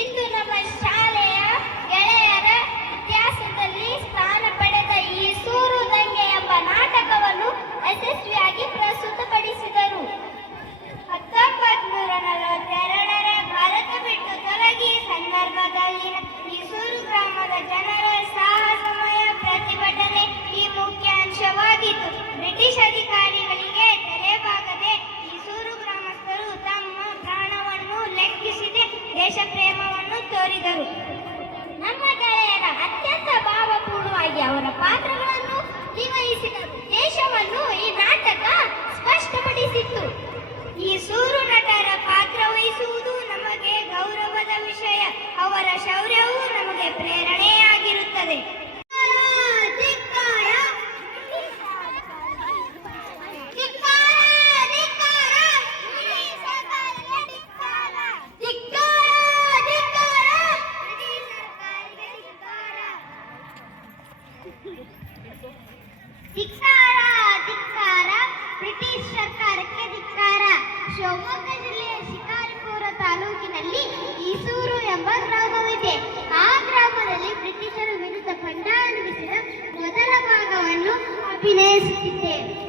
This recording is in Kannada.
ಇಂದು ನಮ್ಮ ಶಾಲೆಯ ಗೆಳೆಯರ ಇತಿಹಾಸದಲ್ಲಿ ಸ್ಥಾನ ಪಡೆದ ಈ ಸೂರು ದಂಗೆ ಎಂಬ ನಾಟಕವನ್ನು ಯಶಸ್ವಿಯಾಗಿ ಪ್ರಸ್ತುತಪಡಿಸಿದರು. 1942ರ ಭಾರತ ಬಿಟ್ಟು ತೊಲಗಿ ಸಂದರ್ಭದಲ್ಲಿನ ಈ ಸೂರು ಗ್ರಾಮದ ಜನರ ಸಾಹಸಮಯ ಪ್ರತಿಭಟನೆ ಈ ಮುಖ್ಯ ಅಂಶವಾಗಿತ್ತು. ಬ್ರಿಟಿಷ್ ಅಧಿಕಾರಿಗಳಿಗೆ ತೆರೆಬಾಗದೆ ಈ ಸೂರು ಗ್ರಾಮಸ್ಥರು ತಮ್ಮ ಪ್ರಾಣವನ್ನು ಲೆಕ್ಕಿಸದೆ ದೇಶ ಪ್ರೇಮವನ್ನು ತೋರಿದರು. ನಮ್ಮ ಗೆಳೆಯರ ಅತ್ಯಂತ ಭಾವಪೂರ್ಣವಾಗಿ ಅವರ ಪಾತ್ರಗಳನ್ನು ನಿರ್ವಹಿಸಿದರು. ದೇಶವನ್ನು ಈ ನಾಟಕ ಸ್ಪಷ್ಟಪಡಿಸಿತ್ತು. ಈ ಸೂರು ನಟರ ಪಾತ್ರ ವಹಿಸುವುದು ನಮಗೆ ಗೌರವದ ವಿಷಯ. ಅವರ ಶೌರ್ಯವು ನಮಗೆ ಪ್ರೇರಣೆಯಾಗಿರುತ್ತದೆ. ಧಿಕ್ಕಾರ ಧಿಕ್ಕಾರ, ಬ್ರಿಟಿಷ್ ಸರ್ಕಾರಕ್ಕೆ ಧಿಕ್ಕಾರ. ಶಿವಮೊಗ್ಗ ಜಿಲ್ಲೆಯ ಶಿಕಾರಿಪುರ ತಾಲೂಕಿನಲ್ಲಿ ಈಸೂರು ಎಂಬ ಗ್ರಾಮವಿದೆ. ಆ ಗ್ರಾಮದಲ್ಲಿ ಬ್ರಿಟಿಷರ ವಿರುದ್ಧ ಬಂಡಾಯ ಎಬ್ಬಿಸಿದ ಮೊದಲ ಭಾಗವನ್ನು ಅಭಿನಯಿಸುತ್ತಿದ್ದೇವೆ.